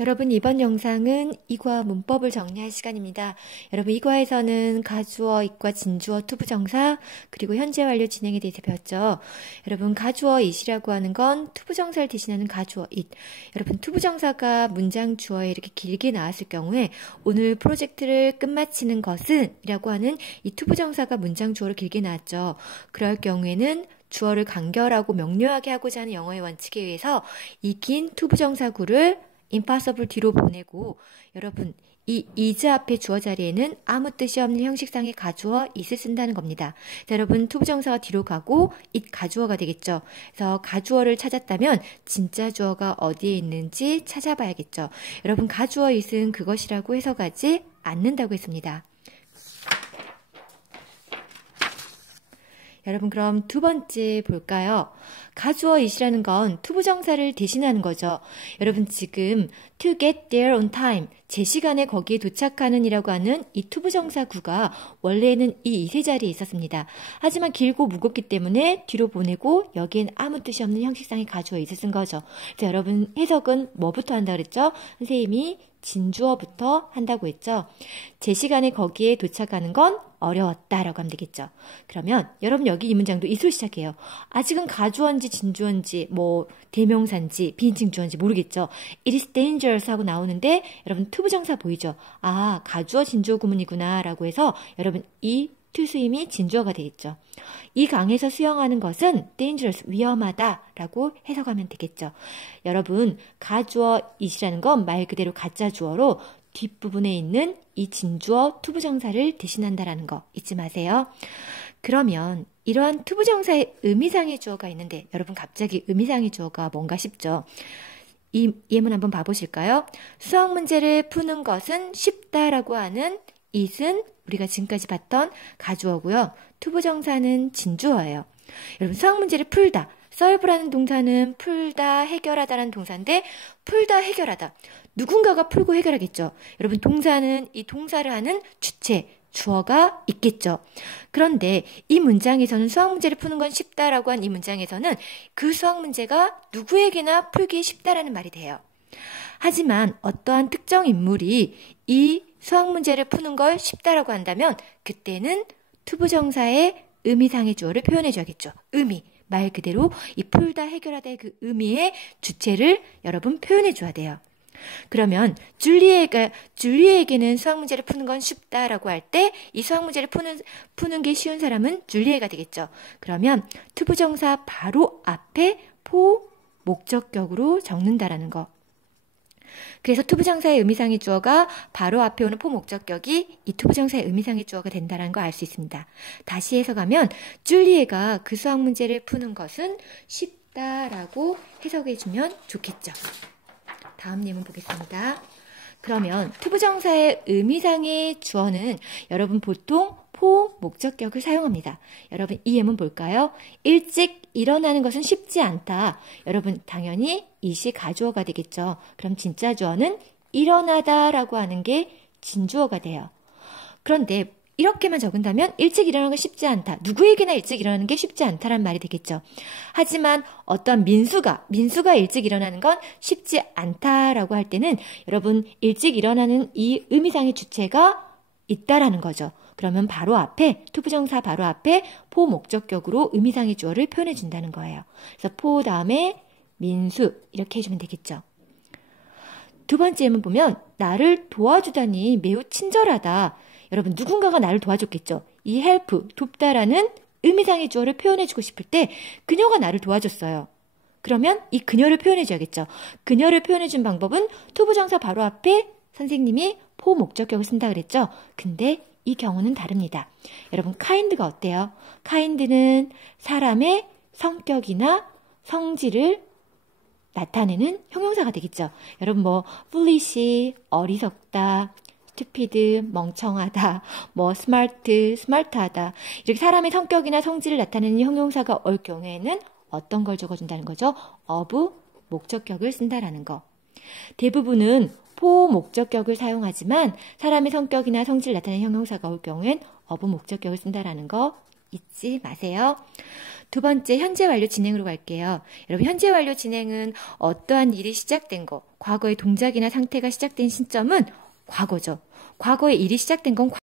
여러분, 이번 영상은 이과 문법을 정리할 시간입니다. 여러분, 이과에서는 가주어, 이과, 진주어, 투부정사, 그리고 현재 완료 진행에 대해서 배웠죠. 여러분, 가주어 it이라고 하는 건 투부정사를 대신하는 가주어 it. 여러분, 투부정사가 문장 주어에 이렇게 길게 나왔을 경우에 오늘 프로젝트를 끝마치는 것은 이라고 하는 이 투부정사가 문장 주어로 길게 나왔죠. 그럴 경우에는 주어를 간결하고 명료하게 하고자 하는 영어의 원칙에 의해서 이 긴 투부정사구를 impossible 뒤로 보내고 여러분 이 is 앞에 주어 자리에는 아무 뜻이 없는 형식상의 가주어 it을 쓴다는 겁니다. 자, 여러분 투부정사가 뒤로 가고 it 가주어가 되겠죠. 그래서 가주어를 찾았다면 진짜 주어가 어디에 있는지 찾아봐야겠죠. 여러분 가주어 it은 그것이라고 해석하지 않는다고 했습니다. 여러분 그럼 두 번째 볼까요? 가주어 it이라는 건 투부정사를 대신하는 거죠. 여러분 지금 to get there on time, 제 시간에 거기에 도착하는 이라고 하는 이 투부정사구가 원래는 이 it의 자리에 있었습니다. 하지만 길고 무겁기 때문에 뒤로 보내고 여기엔 아무 뜻이 없는 형식상의 가주어 it을 쓴 거죠. 그래서 여러분 해석은 뭐부터 한다 그랬죠? 선생님이 진주어부터 한다고 했죠. 제 시간에 거기에 도착하는 건 어려웠다라고 하면 되겠죠. 그러면 여러분 여기 이 문장도 it으로 시작해요. 아직은 가주어인지 진주어인지 뭐 대명사인지 비인칭 주어인지 모르겠죠. It is dangerous 하고 나오는데 여러분 투부정사 보이죠? 아 가주어 진주어 구문이구나 라고 해서 여러분 이 투수임이 진주어가 되겠죠. 이 강에서 수영하는 것은 dangerous, 위험하다라고 해석하면 되겠죠. 여러분 가주어 it이라는 건 말 그대로 가짜 주어로 뒷부분에 있는 이 진주어 투부정사를 대신한다라는 거 잊지 마세요. 그러면 이러한 투부정사의 의미상의 주어가 있는데 여러분 갑자기 의미상의 주어가 뭔가 싶죠. 이 예문 한번 봐보실까요? 수학 문제를 푸는 것은 쉽다라고 하는 it은 우리가 지금까지 봤던 가주어고요. 투부정사는 진주어예요. 여러분 수학 문제를 풀다. solve라는 동사는 풀다, 해결하다라는 동사인데 풀다, 해결하다. 누군가가 풀고 해결하겠죠. 여러분 동사는 이 동사를 하는 주체, 주어가 있겠죠. 그런데 이 문장에서는 수학 문제를 푸는 건 쉽다라고 한 이 문장에서는 그 수학 문제가 누구에게나 풀기 쉽다라는 말이 돼요. 하지만 어떠한 특정 인물이 이 수학 문제를 푸는 걸 쉽다라고 한다면 그때는 투부정사의 의미상의 주어를 표현해줘야겠죠. 의미, 말 그대로 이 풀다 해결하다의 그 의미의 주체를 여러분 표현해줘야 돼요. 그러면 줄리에게는 수학 문제를 푸는 건 쉽다라고 할 때 이 수학 문제를 푸는 게 쉬운 사람은 줄리에가 되겠죠. 그러면 투부정사 바로 앞에 포 목적격으로 적는다라는 거. 그래서 투부정사의 의미상의 주어가 바로 앞에 오는 포목적격이 이 투부정사의 의미상의 주어가 된다는 걸 알 수 있습니다. 다시 해석하면 줄리에가 그 수학 문제를 푸는 것은 쉽다라고 해석해주면 좋겠죠. 다음 예문 보겠습니다. 그러면 투부정사의 의미상의 주어는 여러분 보통 포 목적격을 사용합니다. 여러분 이 예문 볼까요? 일찍 일어나는 것은 쉽지 않다. 여러분 당연히 it이 가주어가 되겠죠. 그럼 진짜 주어는 일어나다라고 하는 게 진주어가 돼요. 그런데 이렇게만 적은다면 일찍 일어나는 건 쉽지 않다. 누구에게나 일찍 일어나는 게 쉽지 않다란 말이 되겠죠. 하지만 어떤 민수가 일찍 일어나는 건 쉽지 않다라고 할 때는 여러분 일찍 일어나는 이 의미상의 주체가 있다라는 거죠. 그러면 바로 앞에 투부정사 바로 앞에 포 목적격으로 의미상의 주어를 표현해 준다는 거예요. 그래서 포 다음에 민수 이렇게 해주면 되겠죠. 두 번째 예문 보면 나를 도와주다니 매우 친절하다. 여러분 누군가가 나를 도와줬겠죠. 이 help, 돕다라는 의미상의 주어를 표현해주고 싶을 때 그녀가 나를 도와줬어요. 그러면 이 그녀를 표현해줘야겠죠. 그녀를 표현해준 방법은 투부정사 바로 앞에 선생님이 포 목적격을 쓴다 그랬죠. 근데 이 경우는 다릅니다. 여러분 kind가 어때요? kind는 사람의 성격이나 성질을 나타내는 형용사가 되겠죠. 여러분 뭐 foolish, 어리석다, stupid, 멍청하다, 뭐 smart, smart하다 이렇게 사람의 성격이나 성질을 나타내는 형용사가 올 경우에는 어떤 걸 적어준다는 거죠? of 목적격을 쓴다라는 거. 대부분은 포 목적격을 사용하지만 사람의 성격이나 성질을 나타내는 형용사가 올 경우엔 of 목적격을 쓴다라는 거 잊지 마세요. 두 번째, 현재 완료 진행으로 갈게요. 여러분, 현재 완료 진행은 어떠한 일이 시작된 거, 과거의 동작이나 상태가 시작된 시점은 과거죠. 과거에 일이 시작된 건